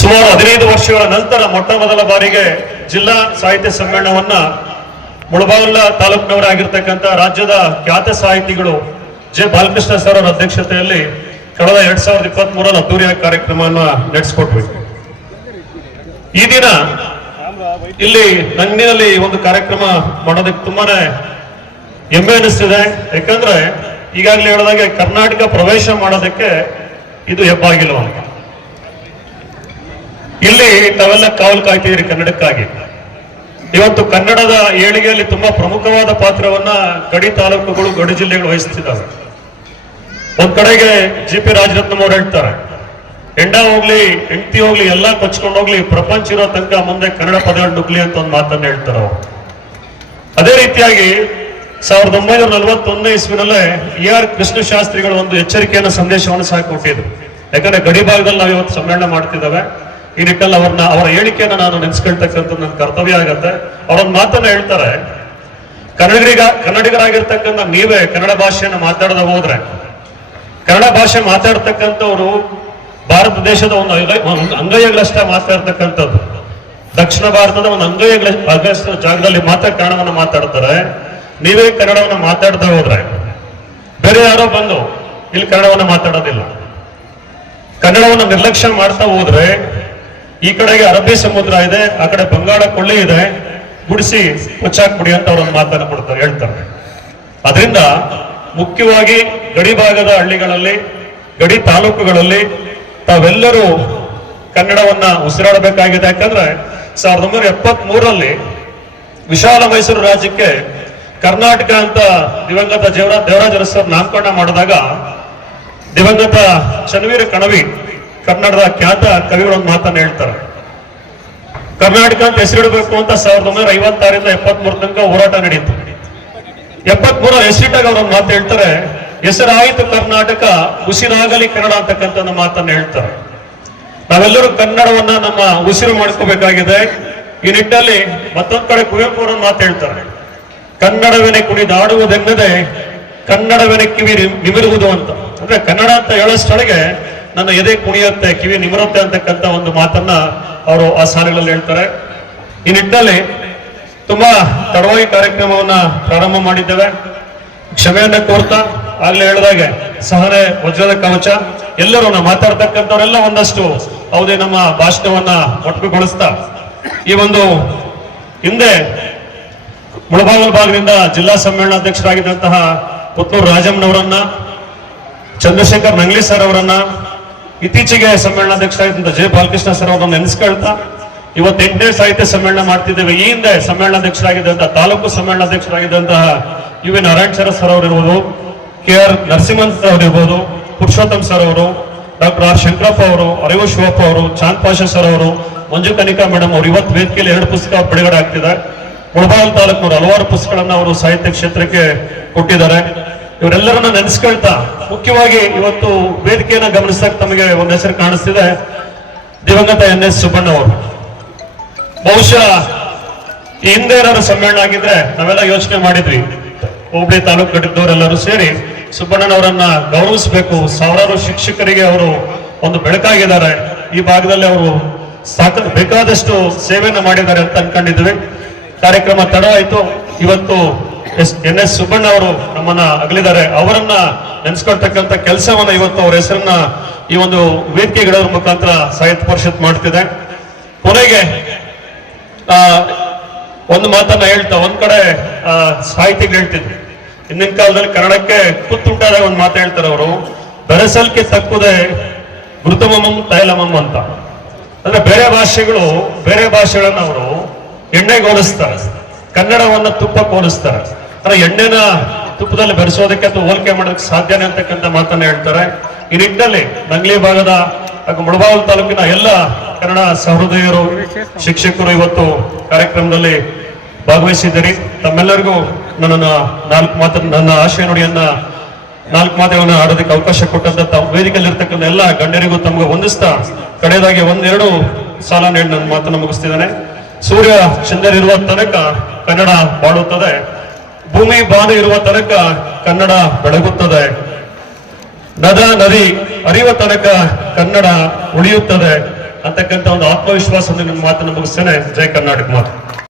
ಸುಮಾರು ಹದಿನೈದು ವರ್ಷಗಳ ನಂತರ ಮೊಟ್ಟ ಮೊದಲ ಬಾರಿಗೆ ಜಿಲ್ಲಾ ಸಾಹಿತ್ಯ ಸಮ್ಮೇಳನವನ್ನ ಮುಳಬಾಗಿಲ ತಾಲೂಕಿನವರಾಗಿರ್ತಕ್ಕಂಥ ರಾಜ್ಯದ ಖ್ಯಾತ ಸಾಹಿತಿಗಳು ಜೆ ಬಾಲಕೃಷ್ಣ ಸರ್ ಅವರ ಅಧ್ಯಕ್ಷತೆಯಲ್ಲಿ ಕಳೆದ ಎರಡ್ ಸಾವಿರದ ಇಪ್ಪತ್ತ್ ಮೂರರ ಅದ್ದೂರಿಯ ಕಾರ್ಯಕ್ರಮವನ್ನ ನಡೆಸಿಕೊಟ್ವಿ. ಈ ದಿನ ಇಲ್ಲಿ ನಂದಿನಲ್ಲಿ ಒಂದು ಕಾರ್ಯಕ್ರಮ ಮಾಡೋದಕ್ಕೆ ತುಂಬಾನೇ ಹೆಮ್ಮೆ ಅನಿಸ್ತಿದೆ. ಯಾಕಂದ್ರೆ ಈಗಾಗಲೇ ಹೇಳಿದಾಗೆ ಕರ್ನಾಟಕ ಪ್ರವೇಶ ಮಾಡೋದಕ್ಕೆ ಇದು ಹೆಬ್ಬಾಗಿಲು ಅಂತ. ಇಲ್ಲಿ ತಾವೆಲ್ಲ ಕಾವಲು ಕಾಯ್ತಿದ್ದೀರಿ ಕನ್ನಡಕ್ಕಾಗಿ. ಇವತ್ತು ಕನ್ನಡದ ಏಳಿಗೆಯಲ್ಲಿ ತುಂಬಾ ಪ್ರಮುಖವಾದ ಪಾತ್ರವನ್ನ ಗಡಿ ತಾಲೂಕುಗಳು, ಗಡಿ ಜಿಲ್ಲೆಗಳು ವಹಿಸ್ತಿದ್ದಾವೆ. ಒಂದ್ ಕಡೆಗೆ ಜಿ ಪಿ ರಾಜರತ್ನಂ ಅವ್ರು ಹೇಳ್ತಾರೆ ಹೆಂಡ ಹೋಗ್ಲಿ, ಹೆಂಡತಿ ಹೋಗ್ಲಿ, ಎಲ್ಲಾ ಕೊಚ್ಕೊಂಡು ಹೋಗ್ಲಿ, ಪ್ರಪಂಚ ಇರೋ ತನಕ ಮುಂದೆ ಕನ್ನಡ ಪದಗಳು ನುಗ್ಲಿ ಅಂತ ಒಂದು ಮಾತನ್ನ ಹೇಳ್ತಾರೆ ಅವರು. ಅದೇ ರೀತಿಯಾಗಿ ಸಾವಿರದ ಒಂಬೈನೂರ ನಲವತ್ತೊಂದನೇ ಇಸ್ವಿನಲ್ಲೇ ಇ ಆರ್ ಕೃಷ್ಣ ಶಾಸ್ತ್ರಿಗಳು ಒಂದು ಎಚ್ಚರಿಕೆಯನ್ನು, ಸಂದೇಶವನ್ನು ಸಹ ಕೊಟ್ಟಿದ್ರು ಯಾಕಂದ್ರೆ ಗಡಿ ಭಾಗದಲ್ಲಿ ನಾವು ಇವತ್ತು ಸಮ್ಮೇಳನ ಮಾಡ್ತಿದ್ದಾವೆ. ಈ ನಿಟ್ಟಲ್ಲಿ ಅವ್ರನ್ನ, ಅವರ ಹೇಳಿಕೆಯನ್ನು ನಾನು ನೆನೆಸ್ಕೊಳ್ತಕ್ಕಂಥ ನನ್ನ ಕರ್ತವ್ಯ ಆಗತ್ತೆ. ಅವರೊಂದು ಮಾತನ್ನ ಹೇಳ್ತಾರೆ, ಕನ್ನಡಿಗರಿಗ, ಕನ್ನಡಿಗರಾಗಿರ್ತಕ್ಕಂಥ ನೀವೇ ಕನ್ನಡ ಭಾಷೆಯನ್ನು ಮಾತಾಡದ ಹೋದ್ರೆ, ಕನ್ನಡ ಭಾಷೆ ಮಾತಾಡ್ತಕ್ಕಂಥವ್ರು ಭಾರತ ದೇಶದ ಒಂದು ಅಂಗ- ಒಂದು ಅಂಗೈಗಳಷ್ಟೇ ಮಾತಾಡ್ತಕ್ಕಂಥದ್ದು. ದಕ್ಷಿಣ ಭಾರತದ ಒಂದು ಅಂಗೈಗಳ ಜಾಗದಲ್ಲಿ ಮಾತ್ರ ಕನ್ನಡವನ್ನು ಮಾತಾಡ್ತಾರೆ. ನೀವೇ ಕನ್ನಡವನ್ನು ಮಾತಾಡ್ತಾ ಹೋದ್ರೆ, ಬೇರೆ ಯಾರೋ ಬಂದು ಇಲ್ಲಿ ಕನ್ನಡವನ್ನು ಮಾತಾಡೋದಿಲ್ಲ. ಕನ್ನಡವನ್ನು ನಿರ್ಲಕ್ಷ್ಯ ಮಾಡ್ತಾ ಹೋದ್ರೆ ಈ ಕಡೆಗೆ ಅರಬ್ಬಿ ಸಮುದ್ರ ಇದೆ, ಆ ಕಡೆ ಬಂಗಾಳ ಕೊಳ್ಳಿ ಇದೆ. ಗುಡಿಸಿ ಮುಚ್ಚಾಕ್ಬಿಡಿ ಅಂತ ಅವ್ರೊಂದು ಮಾತನ್ನು ಕೊಡ್ತಾರೆ, ಹೇಳ್ತಾರೆ. ಅದರಿಂದ ಮುಖ್ಯವಾಗಿ ಗಡಿ ಭಾಗದ ಹಳ್ಳಿಗಳಲ್ಲಿ, ಗಡಿ ತಾಲೂಕುಗಳಲ್ಲಿ ತಾವೆಲ್ಲರೂ ಕನ್ನಡವನ್ನ ಉಸಿರಾಡಬೇಕಾಗಿದೆ. ಯಾಕಂದ್ರೆ ಸಾವಿರದ ಒಂಬೈನೂರ ಎಪ್ಪತ್ತ್ ಮೂರರಲ್ಲಿ ವಿಶಾಲ ಮೈಸೂರು ರಾಜ್ಯಕ್ಕೆ ಕರ್ನಾಟಕ ಅಂತ ದಿವಂಗತ ದೇವರ ದೇವರಾಜ ಅರಸರು ನಾಮಕರಣ ಮಾಡಿದಾಗ ದಿವಂಗತ ಚನ್ವೀರ ಕಣವಿ ಕನ್ನಡದ ಖ್ಯಾತ ಕವಿಗಳೊಂದು ಮಾತನ್ನ ಹೇಳ್ತಾರೆ. ಕರ್ನಾಟಕ ಅಂತ ಹೆಸರಿಡಬೇಕು ಅಂತ ಸಾವಿರದ ಒಂಬೈನೂರ ಐವತ್ತಾರಿಂದ ಎಪ್ಪತ್ಮೂರು ತನಕ ಹೋರಾಟ ನಡೀತು. ಎಪ್ಪತ್ಮೂರ ಹೆಸರಿಟ್ಟಾಗ ಅವ್ರೊಂದು ಮಾತು ಹೇಳ್ತಾರೆ, ಹೆಸರಾಯಿತು ಕರ್ನಾಟಕ, ಉಸಿರಾಗಲಿ ಕನ್ನಡ ಅಂತಕ್ಕಂಥ ಮಾತನ್ನ ಹೇಳ್ತಾರೆ. ನಾವೆಲ್ಲರೂ ಕನ್ನಡವನ್ನ ನಮ್ಮ ಉಸಿರು ಮಾಡ್ಕೋಬೇಕಾಗಿದೆ. ಈ ನಿಟ್ಟಲ್ಲಿ ಮತ್ತೊಂದ್ ಕಡೆ ಕುವೆಂಪು ಅವರ ಮಾತು ಹೇಳ್ತಾರೆ, ಕನ್ನಡವೆನೆ ಕುಣಿದಾಡುವುದೆನ್ನದೆ ಕನ್ನಡವೇನೆ ಕಿವಿ ನಿಮಿರುವುದು ಅಂತ. ಅಂದ್ರೆ ಕನ್ನಡ ಅಂತ ಹೇಳೋಷ್ಟೊಳಗೆ ನನ್ನ ಎದೆ ಕುಣಿಯುತ್ತೆ, ಕಿವಿ ನಿಮಿರುತ್ತೆ ಅಂತಕ್ಕಂಥ ಒಂದು ಮಾತನ್ನ ಅವರು ಆ ಸಾಲುಗಳಲ್ಲಿ ಹೇಳ್ತಾರೆ. ಈ ನಿಟ್ಟಿನಲ್ಲಿ ತುಂಬಾ ತಡವಾಗಿ ಕಾರ್ಯಕ್ರಮವನ್ನ ಪ್ರಾರಂಭ ಮಾಡಿದ್ದೇವೆ. ಕ್ಷಮೆಯನ್ನ ಕೋರ್ತಾ ಅಲ್ಲಿ ಹೇಳಿದಾಗೆ ಸಹನೆ, ವಜ್ರದ ಕವಚ, ಎಲ್ಲರೂ ನಾವು ಮಾತಾಡ್ತಕ್ಕಂಥವರೆಲ್ಲ ಒಂದಷ್ಟು ಅವುದೇ ನಮ್ಮ ಭಾಷಣವನ್ನ ಒಟ್ಟುಗೊಳಿಸ್ತಾ ಈ ಒಂದು ಹಿಂದೆ ಮುಳಬಾಗಲ ಭಾಗದಿಂದ ಜಿಲ್ಲಾ ಸಮ್ಮೇಳನಾಧ್ಯಕ್ಷರಾಗಿದ್ದಂತಹ ಪುತ್ತೂರು ರಾಜಮ್ಮನವರನ್ನ, ಚಂದ್ರಶೇಖರ್ ನಂಗ್ಲಿ ಸರ್ ಅವರನ್ನ ಇತ್ತೀಚೆಗೆ ಸಮ್ಮೇಳನಾಧ್ಯಕ್ಷರಾಗಿದ್ದಂತ ಜೆ ಬಾಲಕೃಷ್ಣ ಸರ್ ಅವರನ್ನು ನೆನೆಸ್ಕೊಳ್ತಾ ಇವತ್ತು ಎಂಟನೇ ಸಾಹಿತ್ಯ ಸಮ್ಮೇಳನ ಮಾಡ್ತಿದ್ದೇವೆ. ಈ ಹಿಂದೆ ಸಮ್ಮೇಳನಾಧ್ಯಕ್ಷರಾಗಿದ್ದಂತಹ ತಾಲೂಕು ಸಮ್ಮೇಳನಾಧ್ಯಕ್ಷರಾಗಿದ್ದಂತಹ ಯು ನಾರಾಯಣ್ ಸರ್ ಸರ್ ಅವರಿರ್ಬೋದು, ಕೆ ಆರ್ ನರಸಿಂಹನ್ ಸರ್ ಅವರಿರ್ಬೋದು, ಪುರುಷೋತ್ತಮ್ ಸರ್ ಅವರು, ಡಾಕ್ಟರ್ ಆರ್ ಶಂಕರಪ್ಪ ಅವರು, ಅರಿವು ಶಿವಪ್ಪ ಅವರು, ಚಾಂದ್ ಪಾಷಾ ಸರ್ ಅವರು, ಮಂಜು ಕನಿಕಾ ಮೇಡಮ್ ಅವರು ಇವತ್ತು ವೇದಿಕೆಯಲ್ಲಿ ಎರಡು ಪುಸ್ತಕ ಬಿಡುಗಡೆ ಆಗ್ತಿದೆ. ಮುಳಬಾಗಲ್ ತಾಲೂಕಿನವರು ಹಲವಾರು ಪುಸ್ತಕಗಳನ್ನು ಅವರು ಸಾಹಿತ್ಯ ಕ್ಷೇತ್ರಕ್ಕೆ ಕೊಟ್ಟಿದ್ದಾರೆ. ಇವರೆಲ್ಲರನ್ನ ನೆನೆಸ್ಕೊಳ್ತಾ ಮುಖ್ಯವಾಗಿ ಇವತ್ತು ವೇದಿಕೆಯನ್ನ ಗಮನಿಸಕ್ ತಮಗೆ ಒಂದು ಹೆಸರು ಕಾಣಿಸ್ತಿದೆ. ದಿವಂಗತ ಎನ್ ಎಸ್ ಸುಬ್ಬಣ್ಣ ಅವರು. ಬಹುಶಃ ಈ ಹಿಂದೆ ಏನಾದ್ರು ಸಮ್ಮೇಳನ ಆಗಿದ್ರೆ ನಾವೆಲ್ಲ ಯೋಚನೆ ಮಾಡಿದ್ವಿ. ಹೋಬಳಿ ತಾಲೂಕು ಕಟ್ಟಿದ್ದವರೆಲ್ಲರೂ ಸೇರಿ ಸುಬ್ಬಣ್ಣನವರನ್ನ ಗೌರವಿಸಬೇಕು. ಸಾವಿರಾರು ಶಿಕ್ಷಕರಿಗೆ ಅವರು ಒಂದು ಬೆಳಕಾಗಿದ್ದಾರೆ. ಈ ಭಾಗದಲ್ಲಿ ಅವರು ಸಾಕ, ಬೇಕಾದಷ್ಟು ಸೇವೆಯನ್ನು ಮಾಡಿದ್ದಾರೆ ಅಂತ ಅನ್ಕೊಂಡಿದ್ವಿ. ಕಾರ್ಯಕ್ರಮ ತಡ ಆಯ್ತು ಇವತ್ತು ಎಸ್ ಎನ್ ಎಸ್ ಸುಬ್ಬಣ್ಣ ಅವರು ನಮ್ಮನ್ನ ಅಗಲಿದ್ದಾರೆ. ಅವರನ್ನ ನೆನೆಸ್ಕೊಳ್ತಕ್ಕಂಥ ಕೆಲಸವನ್ನ ಇವತ್ತು ಅವರ ಹೆಸರನ್ನ ಈ ಒಂದು ವೇದಿಕೆಗಳ ಮುಖಾಂತರ ಸಾಹಿತ್ಯ ಪರಿಷತ್ ಮಾಡ್ತಿದೆ. ಕೊನೆಗೆ ಒಂದು ಮಾತನ್ನ ಹೇಳ್ತಾ ಒಂದ್ ಕಡೆ ಆ, ಸಾಹಿತಿಗಳು ಹೇಳ್ತಿದ್ರು. ಹಿಂದಿನ ಕಾಲದಲ್ಲಿ ಕನ್ನಡಕ್ಕೆ ಕುತ್ತುಂಟಾದ ಒಂದು ಮಾತು ಹೇಳ್ತಾರೆ ಅವರು. ಬೆರೆಸಲ್ಕೆ ತಕ್ಕುದೆ ಮೃತಮಮ್ ತೈಲಮಮ್ ಅಂತ. ಅಂದ್ರೆ ಬೇರೆ ಭಾಷೆಗಳು ಬೇರೆ ಭಾಷೆಗಳನ್ನ ಅವರು ಎಣ್ಣೆಗೆ ಹೋಲಿಸ್ತಾರೆ. ಕನ್ನಡವನ್ನ ತುಪ್ಪ ಹೋಲಿಸ್ತಾರೆ ಅಂದ್ರೆ ಎಣ್ಣೆನ ತುಪ್ಪದಲ್ಲಿ ಬೆರೆಸೋದಕ್ಕೆ ಅಥವಾ ಹೋಲಿಕೆ ಮಾಡೋದಕ್ಕೆ ಸಾಧ್ಯನೇ ಅಂತಕ್ಕಂಥ ಮಾತನ್ನ ಹೇಳ್ತಾರೆ. ಈ ನಿಟ್ಟಿನಲ್ಲಿ ನಂಗ್ಲಿ ಭಾಗದ ಹಾಗೂ ಮುಳಬಾಗಿಲು ತಾಲೂಕಿನ ಎಲ್ಲ ಕನ್ನಡ ಸಹೃದಯರು, ಶಿಕ್ಷಕರು ಇವತ್ತು ಕಾರ್ಯಕ್ರಮದಲ್ಲಿ ಭಾಗವಹಿಸಿದ್ದೀರಿ. ತಮ್ಮೆಲ್ಲರಿಗೂ ನನ್ನ ನಾಲ್ಕು ಮಾತು, ನನ್ನ ಆಶಯ ನುಡಿಯನ್ನ ನಾಲ್ಕು ಮಾತುಗಳನ್ನ ಆಡೋದಕ್ಕೆ ಅವಕಾಶ ಕೊಟ್ಟಂತ ವೇದಿಕೆಯಲ್ಲಿ ಇರ್ತಕ್ಕಂಥ ಎಲ್ಲ ಗಣ್ಯರಿಗೂ ತಮಗೆ ಹೊಂದಿಸ್ತಾ ಕಡೆಯದಾಗಿ ಒಂದೆರಡು ಸಾಲ ನೀಡಿ ನನ್ನ ಮಾತನ್ನು ಮುಗಿಸ್ತಿದ್ದೇನೆ. ಸೂರ್ಯ ಚಂದರಿರುವ ತನಕ ಕನ್ನಡ ಬಾಳುತ್ತದೆ. ಭೂಮಿ ಬಾನು ಇರುವ ತನಕ ಕನ್ನಡ ಬೆಳಗುತ್ತದೆ. ನದ ನದಿ ಅರಿಯುವ ತನಕ ಕನ್ನಡ ಉಳಿಯುತ್ತದೆ ಅಂತಕ್ಕಂಥ ಒಂದು ಆತ್ಮವಿಶ್ವಾಸದಿಂದ ನನ್ನ ಮಾತನ್ನು ಮುಗಿಸ್ತೇನೆ ಜೈ ಕರ್ನಾಟಕ ಮಾತು.